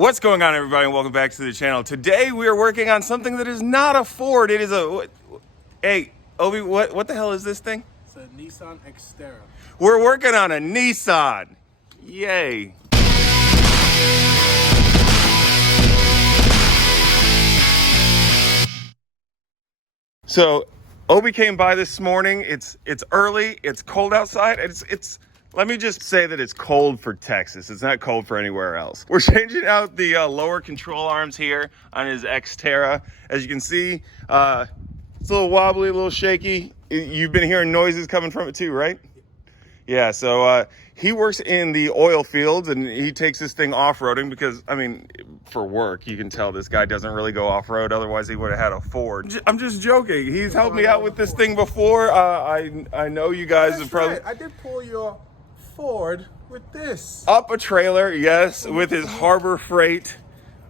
What's going on, everybody, and welcome back to the channel. Today we are working on something that is not a Ford. It is a... Hey, Obi, what the hell is this thing? It's a Nissan Xterra. We're working on a Nissan. Yay. So, Obi came by this morning. It's early. It's cold outside. Let me just say that it's cold for Texas. It's not cold for anywhere else. We're changing out the lower control arms here on his Xterra. As you can see, it's a little wobbly, a little shaky. You've been hearing noises coming from it too, right? Yeah, so he works in the oil fields and he takes this thing off-roading because, I mean, for work, you can tell this guy doesn't really go off-road. Otherwise, he would have had a Ford. I'm just joking. He's helped me out with this thing before. I know you guys have probably... Right. I did pull your Ford with this. Up a trailer, yes, with his Harbor Freight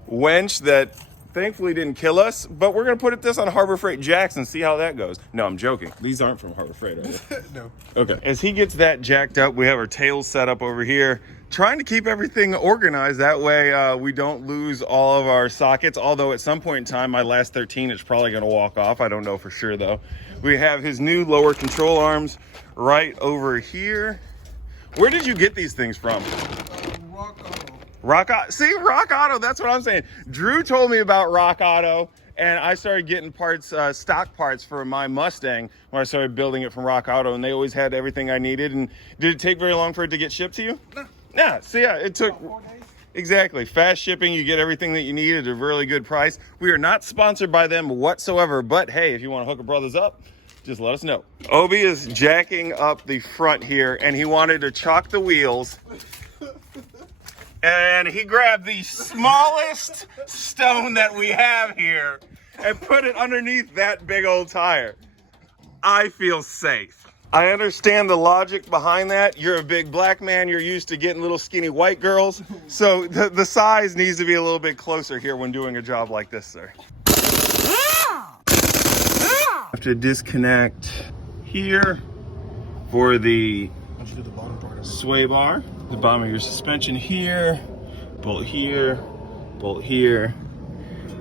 winch that thankfully didn't kill us, but we're gonna put this on Harbor Freight jacks and see how that goes. No, I'm joking. These aren't from Harbor Freight, are they? No. Okay. As he gets that jacked up, we have our tails set up over here, trying to keep everything organized. That way we don't lose all of our sockets, although at some point in time, my last 13 is probably gonna walk off. I don't know for sure though. We have his new lower control arms right over here. Where did you get these things from? Rock Auto. Rock Auto. See, Rock Auto, that's what I'm saying. Drew told me about Rock Auto, and I started getting parts, stock parts for my Mustang when I started building it from Rock Auto, and they always had everything I needed. And did it take very long for it to get shipped to you? No. Yeah, so yeah, it took... About 4 days. Exactly. Fast shipping, you get everything that you need at a really good price. We are not sponsored by them whatsoever, but hey, if you want to hook a brothers up, just let us know. Obi is jacking up the front here, and he wanted to chalk the wheels. And he grabbed the smallest stone that we have here and put it underneath that big old tire. I feel safe. I understand the logic behind that. You're a big black man. You're used to getting little skinny white girls. So the size needs to be a little bit closer here when doing a job like this, sir. Have to disconnect here for the sway bar, the bottom of your suspension here, bolt here,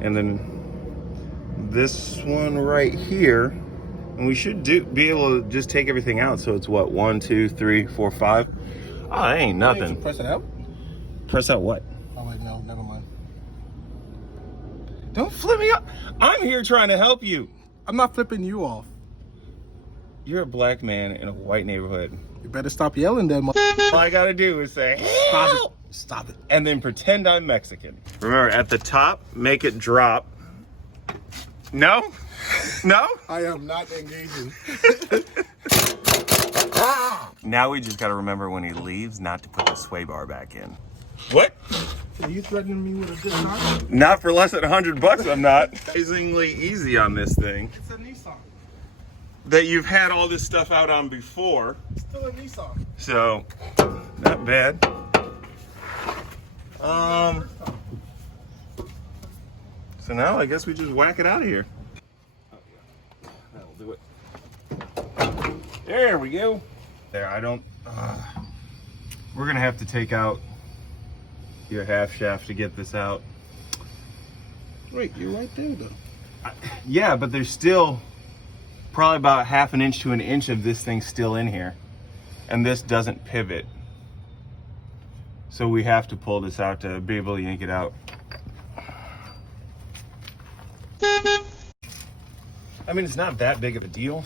and then this one right here. And we should be able to just take everything out. So it's what, 1, 2, 3, 4, 5. Oh, that ain't nothing. Press it out. Press out what? Oh wait, no, never mind. Don't flip me up. I'm here trying to help you. I'm not flipping you off. You're a black man in a white neighborhood. You better stop yelling then. All I gotta do is say, Stop help! it. Stop it. And then pretend I'm Mexican. Remember, at the top, make it drop. No? No? I am not engaging. Now we just gotta remember when he leaves not to put the sway bar back in. What? Are you threatening me with a good time? Not for less than $100, I'm not. Amazingly easy on this thing. It's a Nissan. That you've had all this stuff out on before. It's still a Nissan. So, not bad. So now I guess we just whack it out of here. That'll do it. There we go. There, I don't... we're gonna have to take out your half shaft to get this out. Wait, you're right there though. Yeah, but there's still probably about 1/2 inch to 1 inch of this thing still in here. And this doesn't pivot. So we have to pull this out to be able to yank it out. I mean, it's not that big of a deal.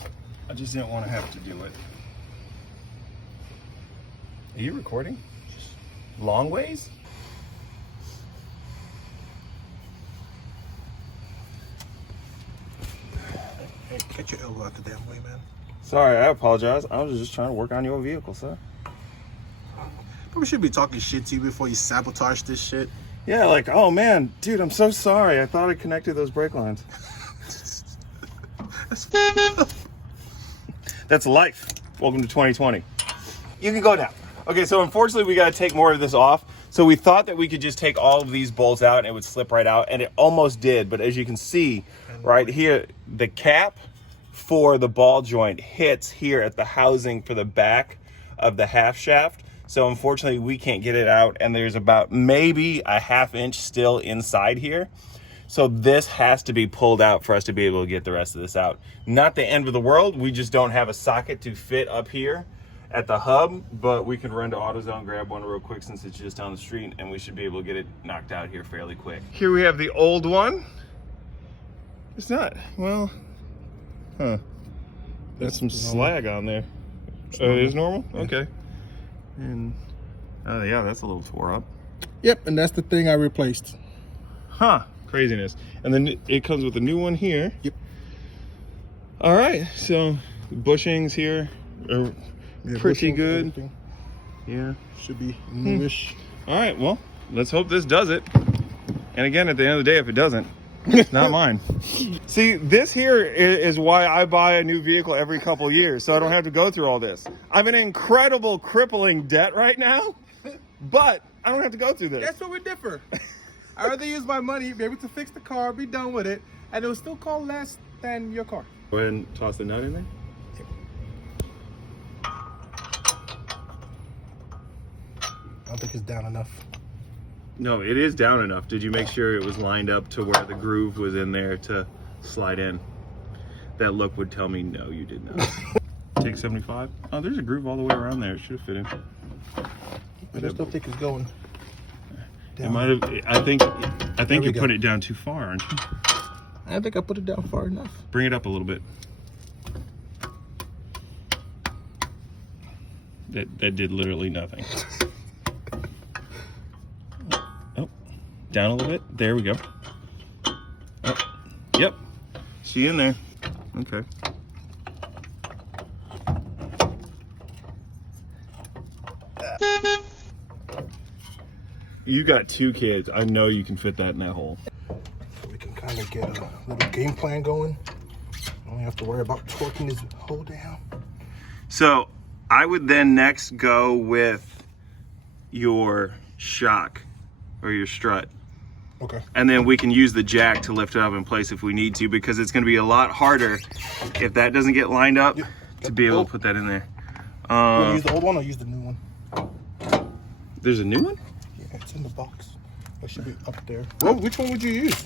I just didn't want to have to do it. Are you recording? Long ways? Hey, get your elbow out the damn way, man. Sorry, I apologize. I was just trying to work on your vehicle, sir. We should be talking shit to you before you sabotage this shit. Yeah, like, oh man, dude, I'm so sorry. I thought I connected those brake lines. That's life. Welcome to 2020. You can go now. Okay, so unfortunately we got to take more of this off. So we thought that we could just take all of these bolts out and it would slip right out, and it almost did. But as you can see right here, the cap for the ball joint hits here at the housing for the back of the half shaft. So unfortunately, we can't get it out, and there's about maybe a ½ inch still inside here. So this has to be pulled out for us to be able to get the rest of this out. Not the end of the world. We just don't have a socket to fit up here at the hub, but we can run to AutoZone, grab one real quick since it's just down the street, and we should be able to get it knocked out here fairly quick. Here we have the old one. It's not, well, huh. There's some slag on there. Oh, it is normal? Okay. And, yeah, that's a little tore up. Yep, and that's the thing I replaced. Huh, craziness. And then it comes with a new one here. Yep. All right, so bushings here are pretty good. Everything. Yeah. Should be newish. All right, well, let's hope this does it. And again, at the end of the day, if it doesn't, it's not mine. See, this here is why I buy a new vehicle every couple years, so I don't have to go through all this. I'm in incredible, crippling debt right now, but I don't have to go through this. That's where we differ. I'd rather use my money, be able to fix the car, be done with it, and it will still cost less than your car. Go ahead and toss the nut in there. I don't think it's down enough. No, it is down enough. Did you make sure it was lined up to where the groove was in there to slide in? That look would tell me no, you did not. Take 75. Oh, there's a groove all the way around there. It should have fit in. But I still think it's going down. It might have. I think you put it down too far, aren't you? I think I put it down far enough. Bring it up a little bit. That did literally nothing. Oh, down a little bit. There we go. Oh, yep. See you in there. Okay. You got 2 kids. I know you can fit that in that hole. We can kind of get a little game plan going. Don't have to worry about torquing this hole down. So I would then next go with your shock or your strut. Okay. And then we can use the jack to lift it up in place if we need to, because it's going to be a lot harder if that doesn't get lined up to be able to put that in there. You want to use the old one or use the new one? There's a new one? Yeah, it's in the box. It should be up there. Well, which one would you use?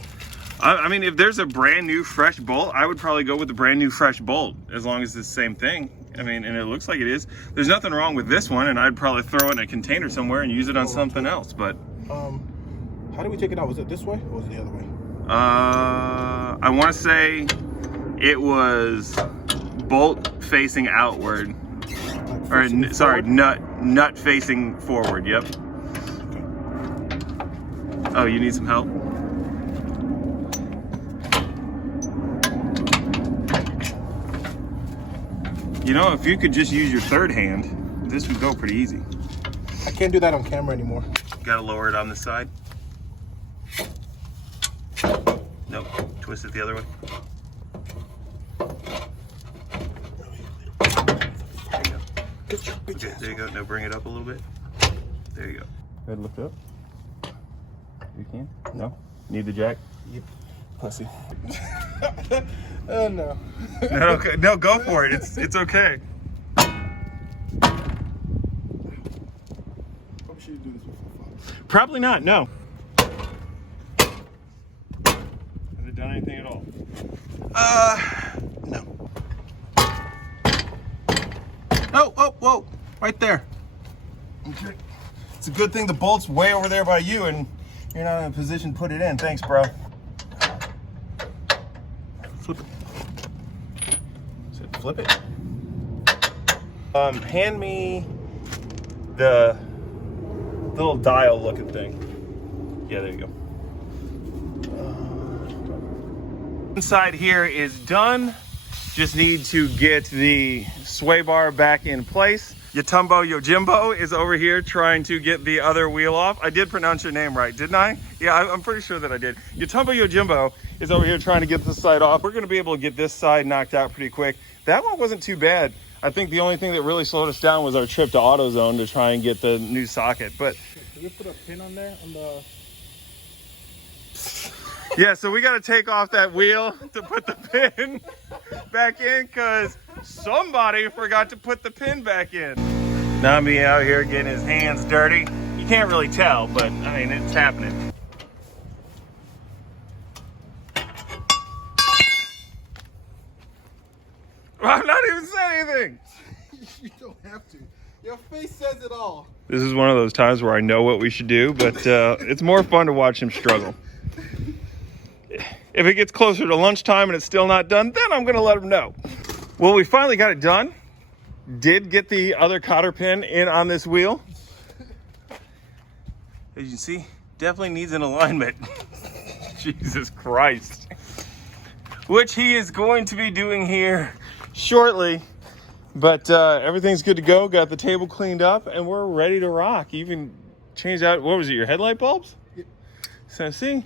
I mean, if there's a brand new fresh bolt, I would probably go with the brand new fresh bolt, as long as it's the same thing. I mean, and it looks like it is. There's nothing wrong with this one, and I'd probably throw it in a container somewhere and use it on something else, but... how do we take it out? Was it this way or was it the other way? I want to say it was bolt facing outward. Like Or, sorry, nut facing forward, yep. Okay. Oh, you need some help? You know, if you could just use your third hand, this would go pretty easy. I can't do that on camera anymore. Gotta lower it on this side. Nope, twist it the other way. Get your bitch Okay, ass there you go. Now bring it up a little bit. There you go. Go ahead, lift it up. You can? No? Need the jack? Yep. Pussy. Oh no. No, go for it. It's okay. Probably should do this before. Probably not, no. Has it done anything at all? No. Oh, whoa. Right there. Okay. It's a good thing the bolt's way over there by you and you're not in a position to put it in. Thanks, bro. Flip it. Flip it. Hand me the little dial looking thing. Yeah, there you go. Inside here is done. Just need to get the sway bar back in place. Yatumbo Yojimbo is over here trying to get the other wheel off. I did pronounce your name right, didn't I? Yeah, I'm pretty sure that I did. Yatumbo Yojimbo is over here trying to get this side off. We're gonna be able to get this side knocked out pretty quick. That one wasn't too bad. I think the only thing that really slowed us down was our trip to AutoZone to try and get the new socket. But Did we put a pin on there on the... yeah, so we got to take off that wheel to put the pin back in because somebody forgot to put the pin back in. Nami out here getting his hands dirty. You can't really tell, but I mean, it's happening. I'm not even saying anything. You don't have to. Your face says it all. This is one of those times where I know what we should do, but it's more fun to watch him struggle. If it gets closer to lunchtime and it's still not done, then I'm gonna let him know. Well, we finally got it done. Did get the other cotter pin in on this wheel. As you can see, definitely needs an alignment. Jesus Christ. Which he is going to be doing here shortly. But everything's good to go. Got the table cleaned up and we're ready to rock. Even changed out, what was it, your headlight bulbs? Yep. So see,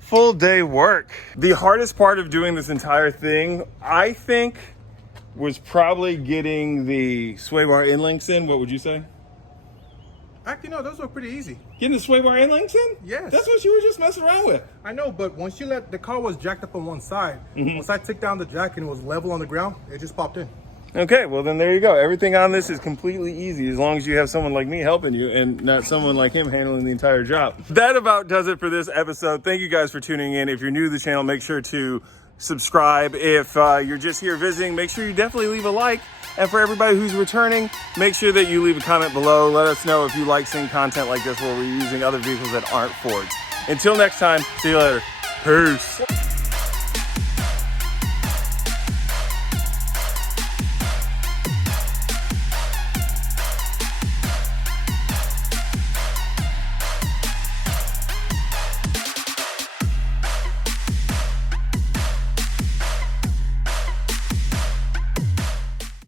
full day work. The hardest part of doing this entire thing, I think, was probably getting the sway bar in links in. What would you say? Actually, no, those were pretty easy. Getting the sway bar in links in? Yes. That's what you were just messing around with. I know, but once you let the car was jacked up on one side, once I took down the jack and it was level on the ground, it just popped in. Okay, well then there you go. Everything on this is completely easy as long as you have someone like me helping you and not someone like him handling the entire job. That about does it for this episode. Thank you guys for tuning in. If you're new to the channel, make sure to subscribe. If you're just here visiting, make sure you definitely leave a like. And for everybody who's returning, make sure that you leave a comment below. Let us know if you like seeing content like this where we're using other vehicles that aren't Fords. Until next time, see you later. Peace.